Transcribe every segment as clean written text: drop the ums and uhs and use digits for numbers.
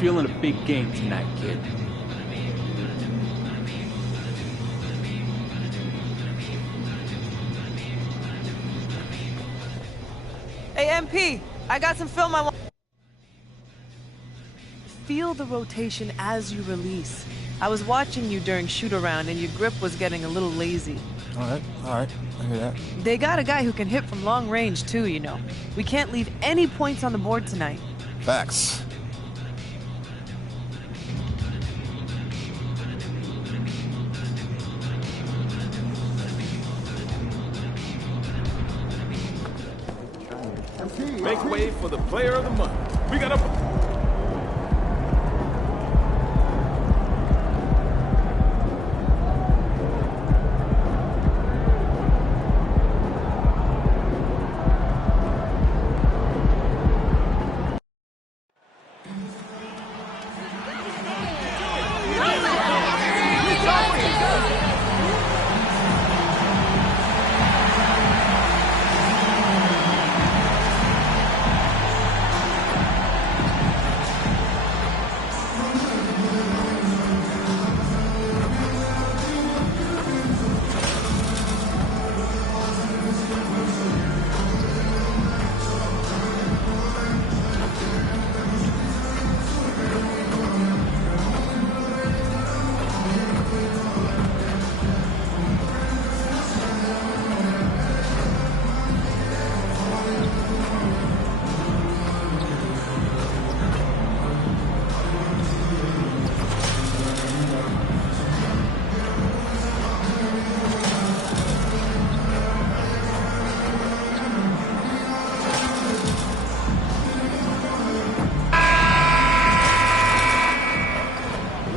feeling a big game tonight, kid. Hey, MP, I got some film I want. Feel the rotation as you release. I was watching you during shoot-around, and your grip was getting a little lazy. All right, I hear that. They got a guy who can hit from long range, too, you know. We can't leave any points on the board tonight. Facts. Make way for the player of the month. We got a...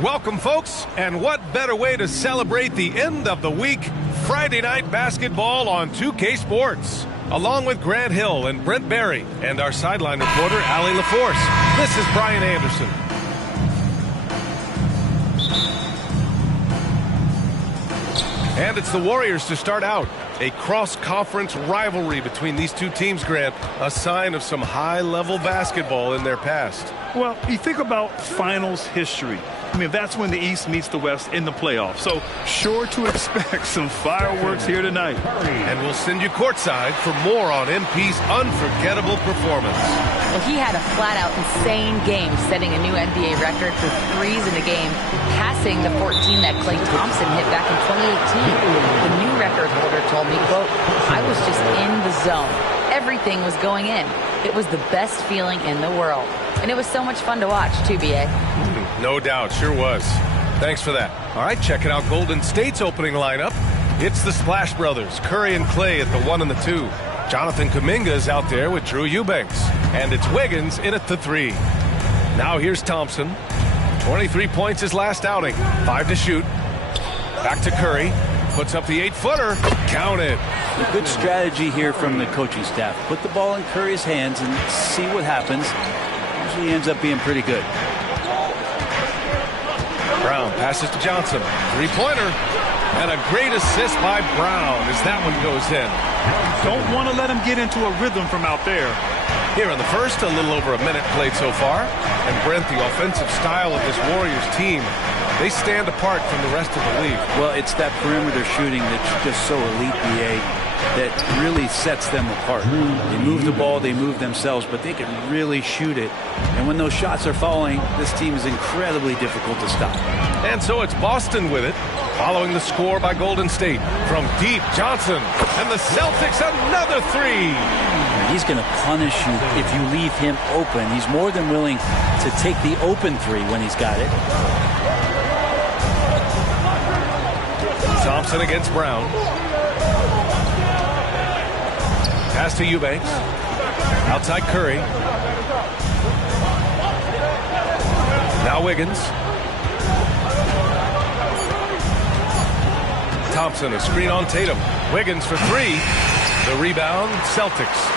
Welcome, folks, and what better way to celebrate the end of the week? Friday night basketball on 2K Sports. Along with Grant Hill and Brent Berry and our sideline reporter, Allie LaForce. This is Brian Anderson. And it's the Warriors to start out. A cross-conference rivalry between these two teams, Grant, a sign of some high-level basketball in their past. Well, you think about finals history. I mean, that's when the East meets the West in the playoffs. So sure to expect some fireworks here tonight. And we'll send you courtside for more on MP's unforgettable performance. Well, he had a flat-out insane game, setting a new NBA record for threes in a game, passing the 14 that Klay Thompson hit back in 2018. The new record holder told me, quote, "I was just in the zone. Everything was going in. It was the best feeling in the world." And it was so much fun to watch, too, B.A. No doubt, sure was. Thanks for that. All right, checking out Golden State's opening lineup. It's the Splash Brothers, Curry and Klay at the 1 and the 2. Jonathan Kuminga is out there with Drew Eubanks. And it's Wiggins in at the 3. Now here's Thompson. 23 points his last outing. 5 to shoot. Back to Curry. Puts up the 8-footer. Count it. A good strategy here from the coaching staff. Put the ball in Curry's hands and see what happens. Usually ends up being pretty good. Brown passes to Johnson. 3-pointer. And a great assist by Brown as that one goes in. Don't want to let him get into a rhythm from out there. Here in the first, a little over a minute played so far. And Brent, the offensive style of this Warriors team, they stand apart from the rest of the league. Well, it's that perimeter shooting that's just so elite, BA, that really sets them apart. They move the ball, they move themselves, but they can really shoot it. And when those shots are falling, this team is incredibly difficult to stop. And so it's Boston with it, following the score by Golden State. From deep, Johnson, and the Celtics another 3. He's going to punish you if you leave him open. He's more than willing to take the open 3 when he's got it. Thompson against Brown. Pass to Eubanks. Outside Curry. Now Wiggins. Thompson, a screen on Tatum. Wiggins for 3. The rebound, Celtics.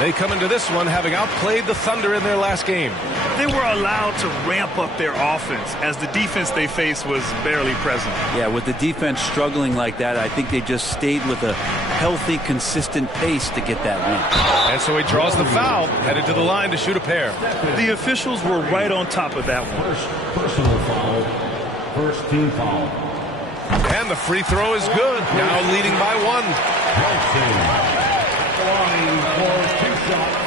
They come into this one having outplayed the Thunder in their last game. They were allowed to ramp up their offense as the defense they faced was barely present. Yeah, with the defense struggling like that, I think they just stayed with a healthy, consistent pace to get that win. And so he draws the foul, headed to the line to shoot a pair. The officials were right on top of that one. Personal foul. First team foul. And the free throw is good. Now leading by one. Line for 2 shots.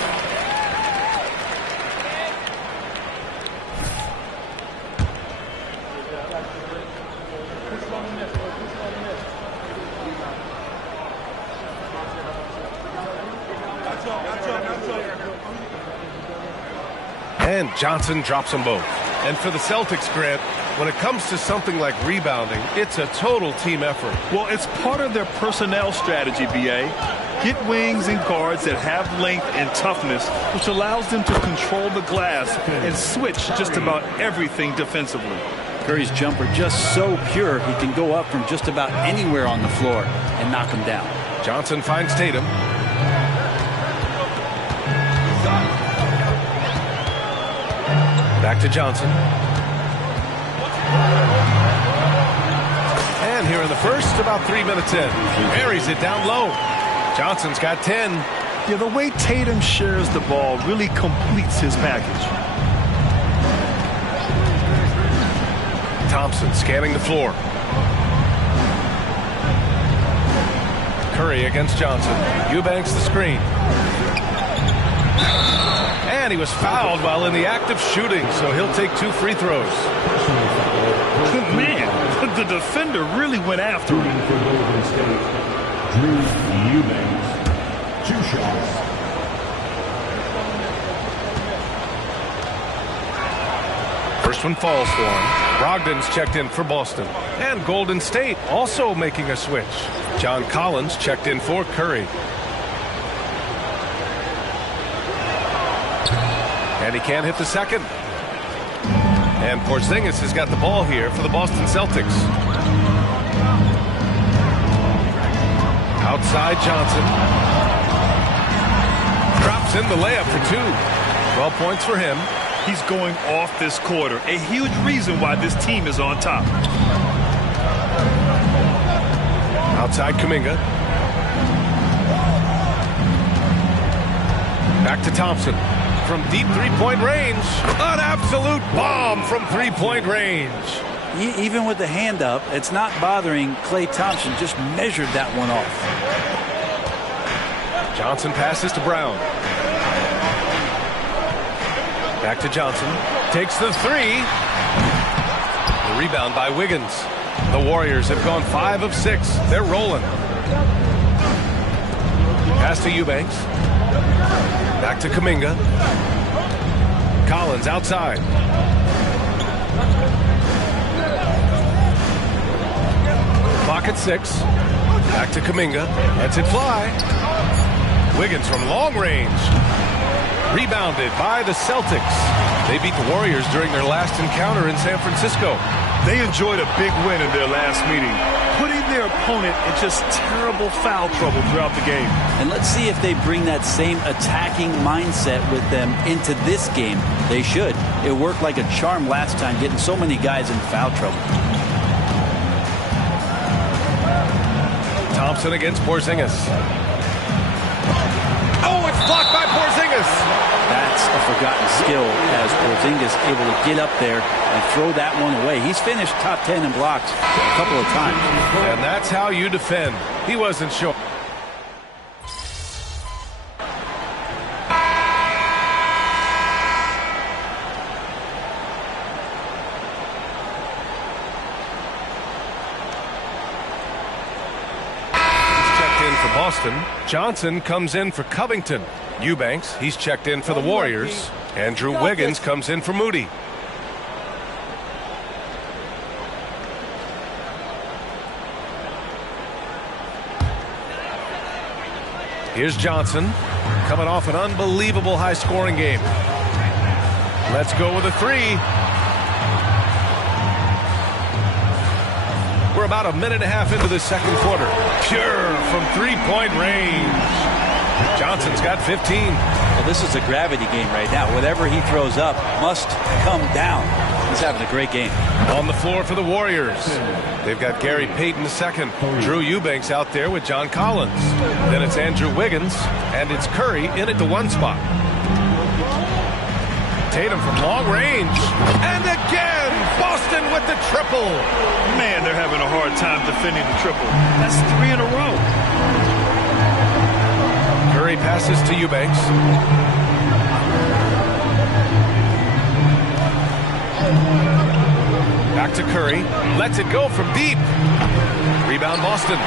And Johnson drops them both. And for the Celtics, Grant, when it comes to something like rebounding, it's a total team effort. Well, it's part of their personnel strategy, B.A. Get wings and guards that have length and toughness, which allows them to control the glass and switch just about everything defensively. Curry's jumper just so pure, he can go up from just about anywhere on the floor and knock him down. Johnson finds Tatum. Back to Johnson. And here in the first, about 3 minutes in. Buries it down low. Johnson's got 10. Yeah, the way Tatum shares the ball really completes his package. Thompson scanning the floor. Curry against Johnson. Eubanks the screen. And he was fouled while in the act of shooting, so he'll take 2 free throws. Man, the defender really went after him. For Golden State, Drew Eubanks. 2 shots. First one falls for him. Brogdon's checked in for Boston. And Golden State also making a switch. John Collins checked in for Curry. And he can't hit the second. And Porzingis has got the ball here for the Boston Celtics. Outside Johnson. Drops in the layup for 2. 12 points for him. He's going off this quarter. A huge reason why this team is on top. Outside Kuminga. Back to Thompson. From deep three-point range. An absolute bomb from three-point range. Even with the hand up, it's not bothering Klay Thompson. Just measured that one off. Johnson passes to Brown. Back to Johnson. Takes the 3. The rebound by Wiggins. The Warriors have gone 5 of 6. They're rolling. Pass to Eubanks. Back to Kuminga. Collins outside. Clock at 6. Back to Kuminga. Lets it fly. Wiggins from long range. Rebounded by the Celtics. They beat the Warriors during their last encounter in San Francisco. They enjoyed a big win in their last meeting, putting their opponent in just terrible foul trouble throughout the game. And let's see if they bring that same attacking mindset with them into this game. They should. It worked like a charm last time, getting so many guys in foul trouble. Thompson against Porzingis. Oh, it's blocked by Porzingis. That's a forgotten skill as Porzingis able to get up there and throw that one away. He's finished top 10 in blocks a couple of times. And that's how you defend. He wasn't sure. Boston. Johnson comes in for Covington. Eubanks, he's checked in for the Warriors. Andrew Wiggins comes in for Moody. Here's Johnson, coming off an unbelievable high-scoring game. Let's go with a 3. We're about a minute and a half into the second quarter. Pure from three-point range. Johnson's got 15. Well, this is a gravity game right now. Whatever he throws up must come down. He's having a great game. On the floor for the Warriors. They've got Gary Payton II. Drew Eubanks out there with John Collins. Then it's Andrew Wiggins, and it's Curry in at the 1 spot. Tatum from long range. And again, Boston with the triple. Man, they're having a hard time defending the triple. That's 3 in a row. Curry passes to Eubanks. Back to Curry. Lets it go from deep. Rebound Boston.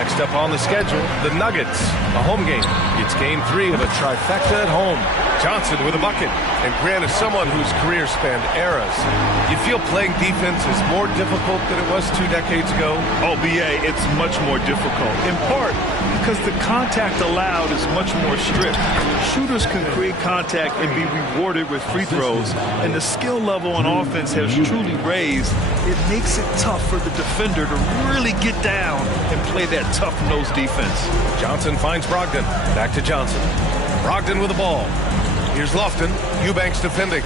Next up on the schedule, the Nuggets, a home game. It's game 3 of a trifecta at home. Johnson with a bucket. And Grant is someone whose career spanned eras. You feel playing defense is more difficult than it was 2 decades ago? Oh, BA, it's much more difficult. In part because the contact allowed is much more strict. Shooters can create contact and be rewarded with free throws. And the skill level on offense has truly raised. It makes it tough for the defender to really get down and play that tough-nosed defense. Johnson finds Brogdon. Back to Johnson. Brogdon with the ball. Here's Lofton. Eubanks defending.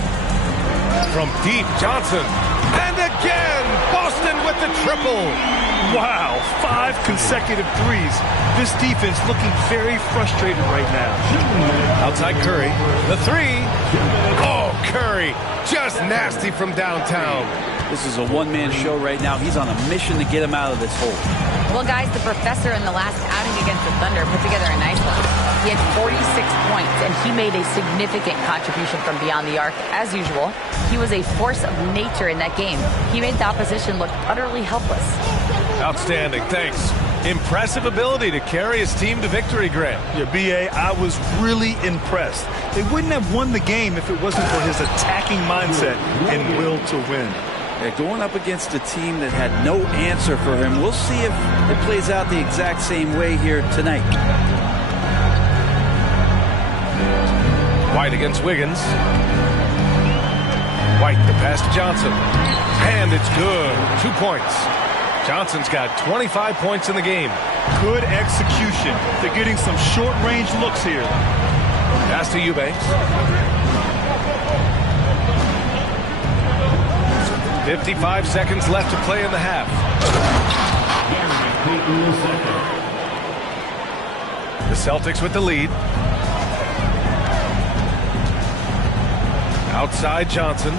From deep, Johnson. And again, Boston with the triple. Wow, 5 consecutive threes. This defense looking very frustrated right now. Outside Curry. The 3. Oh, Curry. Just nasty from downtown. This is a one-man show right now. He's on a mission to get him out of this hole. Well, guys, the professor in the last outing against the Thunder put together a nice one. He had 46 points, and he made a significant contribution from beyond the arc, as usual. He was a force of nature in that game. He made the opposition look utterly helpless. Outstanding, thanks. Impressive ability to carry his team to victory, Grant. Yeah, BA, I was really impressed. They wouldn't have won the game if it wasn't for his attacking mindset and will to win. Yeah, going up against a team that had no answer for him. We'll see if it plays out the exact same way here tonight. White against Wiggins. White, the pass to Johnson. And it's good. 2 points. Johnson's got 25 points in the game. Good execution. They're getting some short-range looks here. Pass to Eubanks. 55 seconds left to play in the half. The Celtics with the lead. Outside Johnson.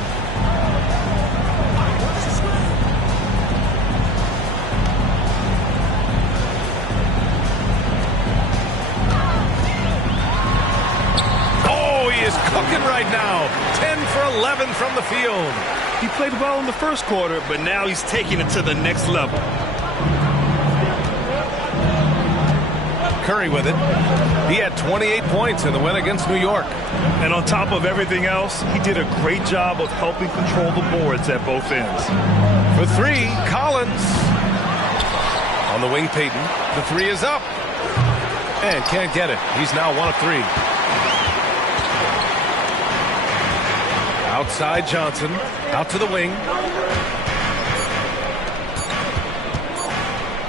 Oh, he is cooking right now. 10 for 11 from the field. He played well in the first quarter, but now he's taking it to the next level. Curry with it. He had 28 points in the win against New York. And on top of everything else, he did a great job of helping control the boards at both ends. For 3, Collins. On the wing, Payton. The 3 is up. And can't get it. He's now 1 of 3. Outside Johnson. Out to the wing.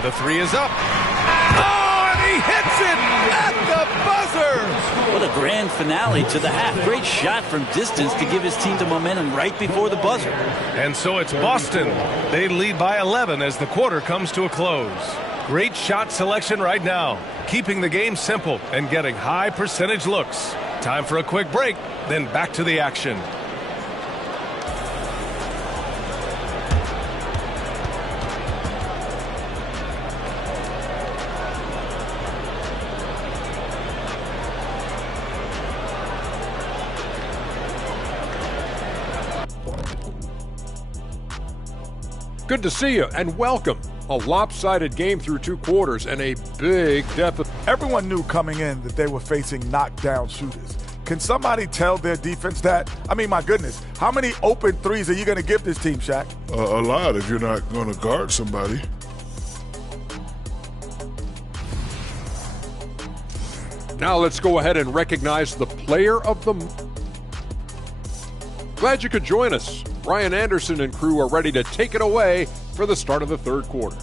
The 3 is up. Oh, and he hits it at the buzzer. What a grand finale to the half. Great shot from distance to give his team the momentum right before the buzzer. And so it's Boston. They lead by 11 as the quarter comes to a close. Great shot selection right now. Keeping the game simple and getting high percentage looks. Time for a quick break, then back to the action. Good to see you and welcome. A lopsided game through 2 quarters and a big deficit. Everyone knew coming in that they were facing knockdown shooters. Can somebody tell their defense that? I mean, my goodness, how many open threes are you going to give this team, Shaq? A lot if you're not going to guard somebody. Now let's go ahead and recognize the player of the... Glad you could join us. Brian Anderson and crew are ready to take it away for the start of the 3rd quarter.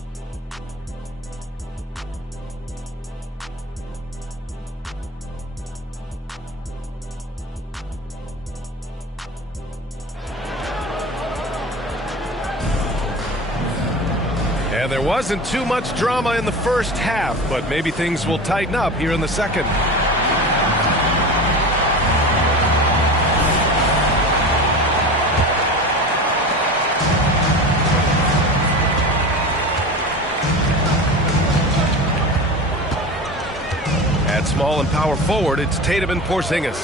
there wasn't too much drama in the first half, but maybe things will tighten up here in the second. At small and power forward, it's Tatum and Porzingis.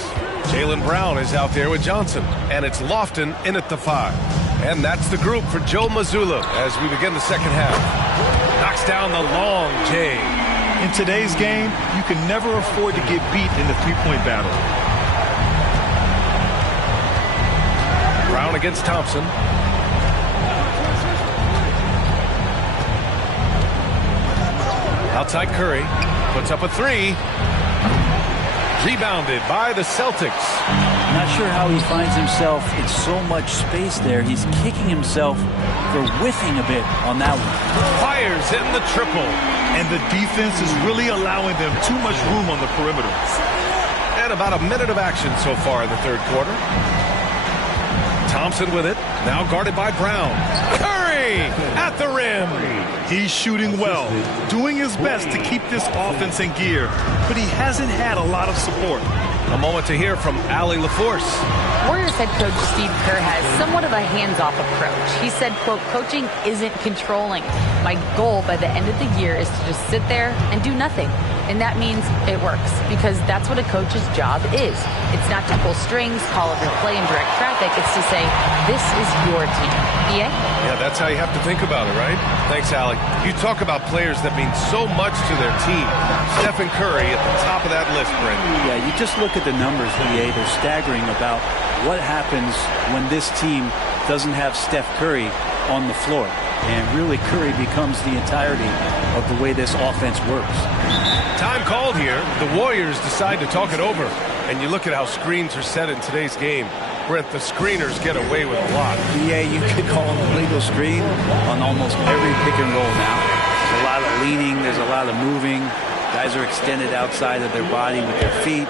Jaylen Brown is out there with Johnson, and it's Lofton in at the 5. And that's the group for Joe Mazzulla as we begin the second half. Knocks down the long J. In today's game, you can never afford to get beat in the three-point battle. Brown against Thompson. Outside Curry. Puts up a 3. Rebounded by the Celtics. Not sure how he finds himself in so much space there. He's kicking himself for whiffing a bit on that one. Fires in the triple. And the defense is really allowing them too much room on the perimeter. And about a minute of action so far in the third quarter. Thompson with it. Now guarded by Brown. Curry at the rim. He's shooting well, doing his best to keep this offense in gear, but he hasn't had a lot of support. A moment to hear from Allie LaForce. Warriors head coach Steve Kerr has somewhat of a hands-off approach. He said, quote, coaching isn't controlling. My goal by the end of the year is to just sit there and do nothing. And that means it works, because that's what a coach's job is. It's not to pull strings, call over play, and direct traffic. It's to say, this is your team. Yeah? Yeah, that's how you have to think about it, right? Thanks, Allie. You talk about players that mean so much to their team. Stephen Curry at the top of that list, Brent. Yeah, you just look at the numbers, VA. They're staggering about what happens when this team doesn't have Steph Curry on the floor. And really, Curry becomes the entirety of the way this offense works. Time called here. The Warriors decide to talk it over. And you look at how screens are set in today's game. Brent, the screeners get away with a lot. Yeah, you could call them a legal screen on almost every pick and roll now. There's a lot of leaning. There's a lot of moving. Guys are extended outside of their body with their feet.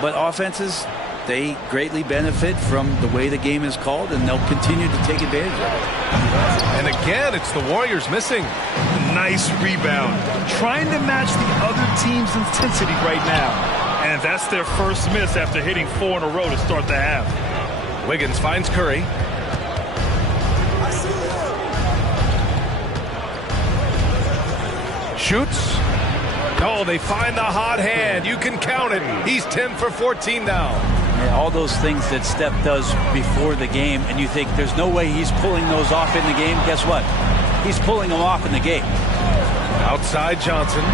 But offenses, they greatly benefit from the way the game is called, and they'll continue to take advantage of it. And again, it's the Warriors missing. Nice rebound. Trying to match the other team's intensity right now. And that's their first miss after hitting 4 in a row to start the half. Wiggins finds Curry. Shoots. Oh, they find the hot hand. You can count it. He's 10 for 14 now. Yeah, all those things that Steph does before the game, and you think there's no way he's pulling those off in the game. Guess what? He's pulling them off in the game. Outside Johnson.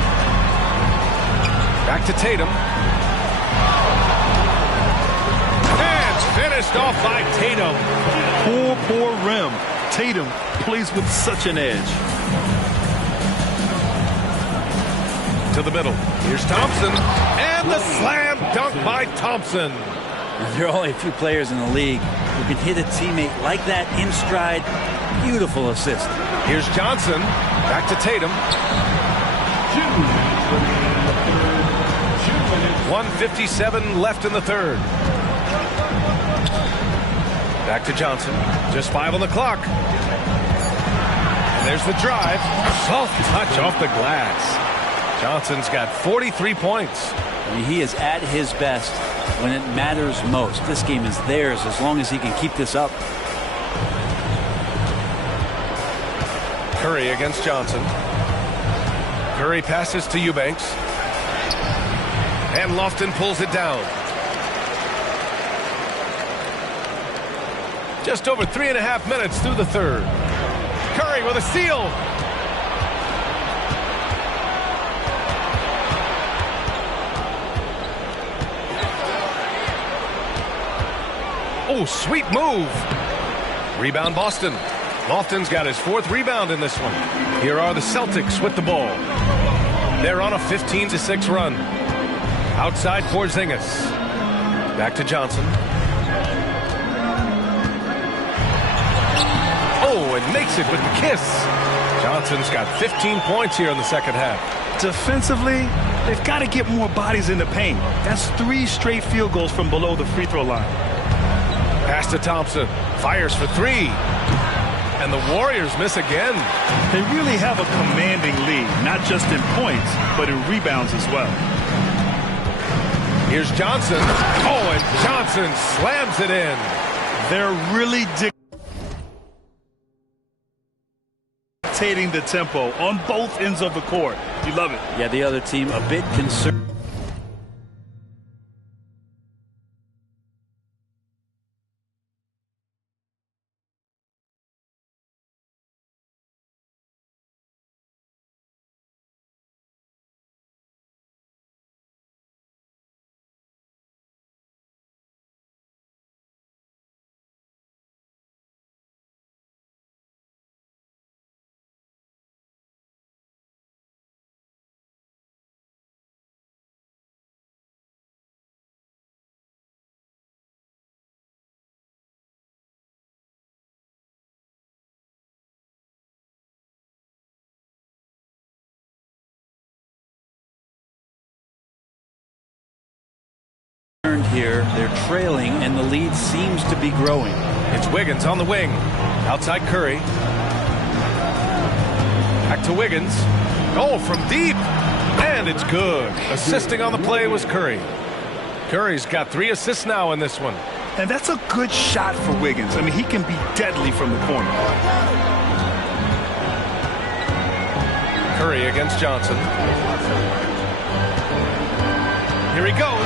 Back to Tatum. And finished off by Tatum. Poor rim. Tatum plays with such an edge. To the middle. Here's Thompson. And the slam dunk by Thompson. There are only a few players in the league who can hit a teammate like that in stride. Beautiful assist. Here's Johnson. Back to Tatum. 1:57 left in the third. Back to Johnson. Just 5 on the clock. And there's the drive. Soft touch off the glass. Johnson's got 43 points. I mean, he is at his best when it matters most. This game is theirs as long as he can keep this up. Curry against Johnson. Curry passes to Eubanks. And Lofton pulls it down. Just over 3.5 minutes through the third. Curry with a steal. Oh, sweet move. Rebound Boston. Lofton's got his 4th rebound in this one. Here are the Celtics with the ball. They're on a 15-6 run. Outside Porzingis. Back to Johnson. Oh, and makes it with the kiss. Johnson's got 15 points here in the second half. Defensively, they've got to get more bodies in the paint. That's 3 straight field goals from below the free throw line. Pass to Thompson. Fires for 3. And the Warriors miss again. They really have a commanding lead, not just in points, but in rebounds as well. Here's Johnson. Oh, and Johnson slams it in. They're really dictating the tempo on both ends of the court. You love it. Yeah, the other team a bit concerned. Here, they're trailing, and the lead seems to be growing. It's Wiggins on the wing. Outside Curry. Back to Wiggins. Oh, from deep. And it's good. Assisting on the play was Curry. Curry's got 3 assists now in this one. And that's a good shot for Wiggins. I mean, he can be deadly from the corner. Curry against Johnson. Here he goes.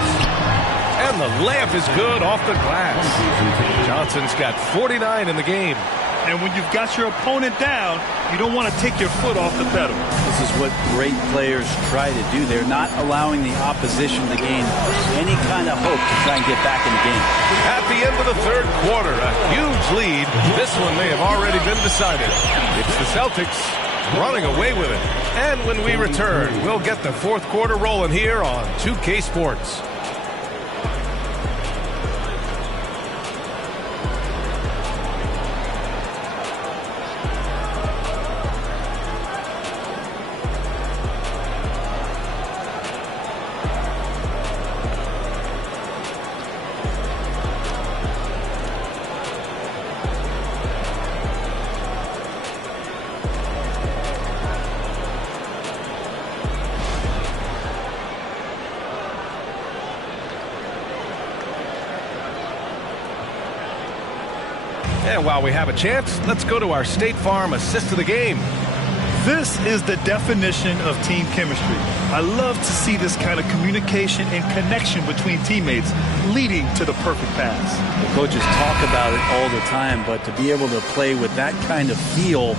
And the layup is good off the glass. Johnson's got 49 in the game. And when you've got your opponent down, you don't want to take your foot off the pedal. This is what great players try to do. They're not allowing the opposition to gain any kind of hope to try and get back in the game. At the end of the third quarter, a huge lead. This one may have already been decided. It's the Celtics running away with it. And when we return, we'll get the fourth quarter rolling here on 2K Sports. And while we have a chance, let's go to our State Farm assist of the game. This is the definition of team chemistry. I love to see this kind of communication and connection between teammates leading to the perfect pass. The coaches talk about it all the time, but to be able to play with that kind of feel,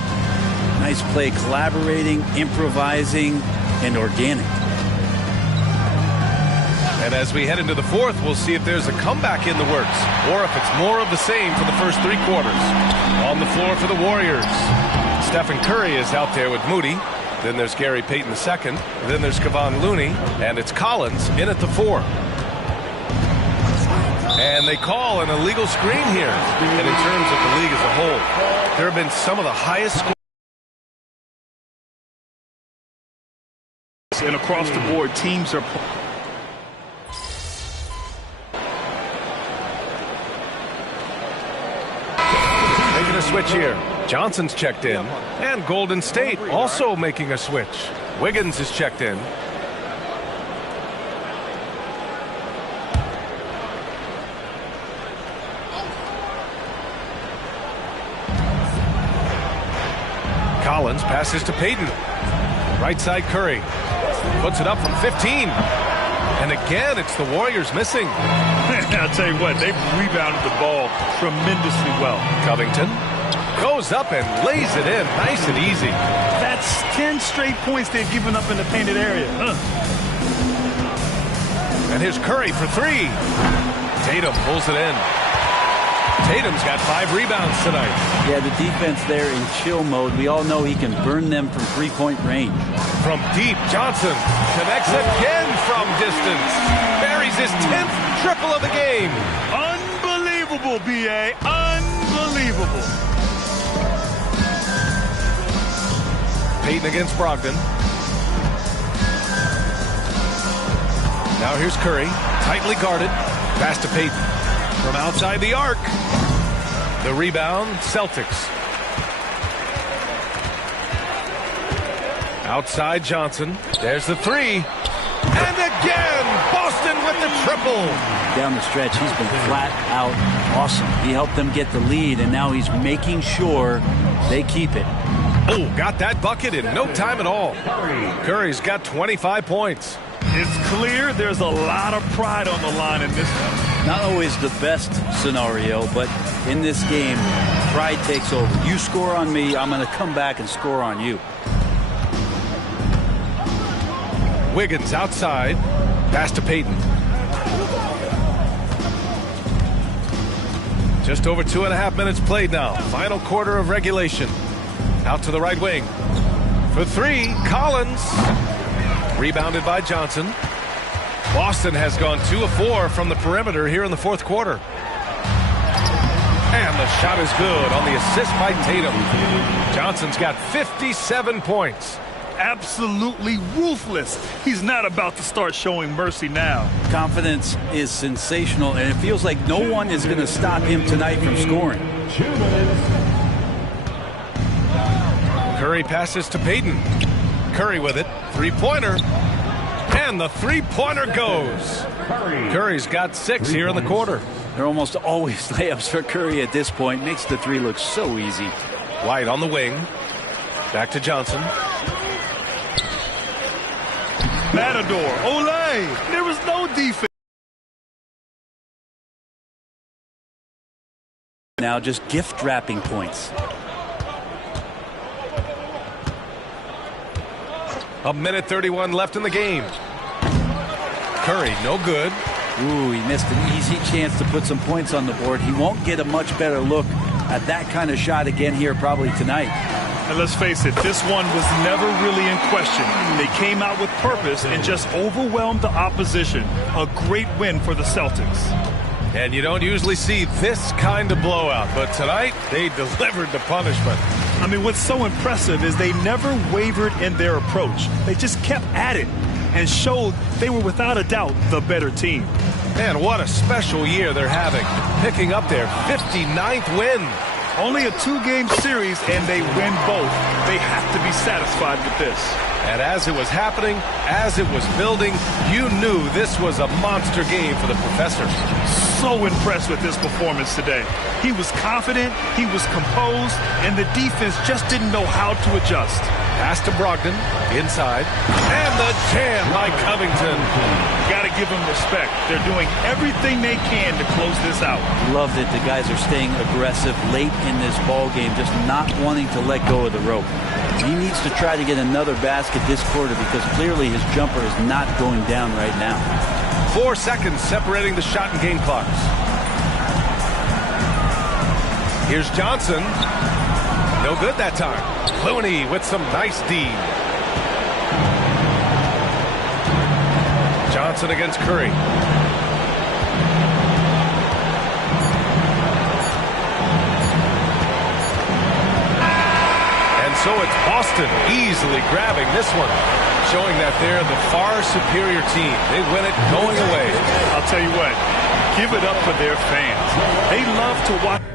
nice play, collaborating, improvising, and organic. And as we head into the fourth, we'll see if there's a comeback in the works or if it's more of the same for the first 3 quarters. On the floor for the Warriors, Stephen Curry is out there with Moody. Then there's Gary Payton II. Then there's Kevon Looney. And it's Collins in at the 4. And they call an illegal screen here. And in terms of the league as a whole, there have been some of the highest scores. And across the board, teams are... Making a switch here. Johnson's checked in. And Golden State also making a switch. Wiggins is checked in. Collins passes to Payton. Right side Curry. Puts it up from 15. And again, it's the Warriors missing. I'll tell you what, they've rebounded the ball tremendously well. Covington goes up and lays it in nice and easy. That's 10 straight points they've given up in the painted area. And here's Curry for 3. Tatum pulls it in. Tatum's got 5 rebounds tonight. Yeah, the defense there in chill mode. We all know he can burn them from three-point range. From deep, Johnson connects again from distance. Buries his 10th triple of the game. Unbelievable, B.A. Unbelievable. Payton against Brogdon. Now here's Curry, tightly guarded. Pass to Payton. From outside the arc. The rebound, Celtics. Outside Johnson. There's the three. And again, Boston with the triple. Down the stretch, he's been flat out awesome. He helped them get the lead, and now he's making sure they keep it. Oh, got that bucket in no time at all. Curry's got 25 points. It's clear there's a lot of pride on the line in this one. Not always the best scenario, but in this game, pride takes over. You score on me, I'm going to come back and score on you. Wiggins outside. Pass to Payton. Just over 2.5 minutes played now. Final quarter of regulation. Out to the right wing. For three, Collins. Rebounded by Johnson. Boston has gone 2 of 4 from the perimeter here in the fourth quarter. And the shot is good on the assist by Tatum. Johnson's got 57 points. Absolutely ruthless. He's not about to start showing mercy now. Confidence is sensational, and it feels like no one is going to stop him tonight from scoring. Curry passes to Payton. Curry with it. Three-pointer. And the three-pointer goes. Curry's got 6 here in the quarter. They're almost always layups for Curry at this point. Makes the three look so easy. White on the wing. Back to Johnson. Matador, Olay. There was no defense. Now just gift wrapping points. A minute 31 left in the game. Curry, no good. Ooh, he missed an easy chance to put some points on the board. He won't get a much better look at that kind of shot again here probably tonight. And let's face it, this one was never really in question. They came out with purpose and just overwhelmed the opposition. A great win for the Celtics. And you don't usually see this kind of blowout, but tonight they delivered the punishment. I mean, what's so impressive is they never wavered in their approach. They just kept at it and showed they were without a doubt the better team. And what a special year they're having, picking up their 59th win. Only a 2-game series, and they win both. They have to be satisfied with this. And as it was happening, as it was building, you knew this was a monster game for the professor. So impressed with his performance today. He was confident, he was composed, and the defense just didn't know how to adjust. Pass to Brogdon, inside, and the jam by Covington. Got to give them respect. They're doing everything they can to close this out. Love that the guys are staying aggressive late in this ball game, just not wanting to let go of the rope. He needs to try to get another basket this quarter because clearly his jumper is not going down right now. 4 seconds separating the shot and game clocks. Here's Johnson. No good that time. Clooney with some nice D. Johnson against Curry. And so it's Boston easily grabbing this one, showing that they're the far superior team. They win it going away. I'll tell you what, give it up for their fans. They love to watch.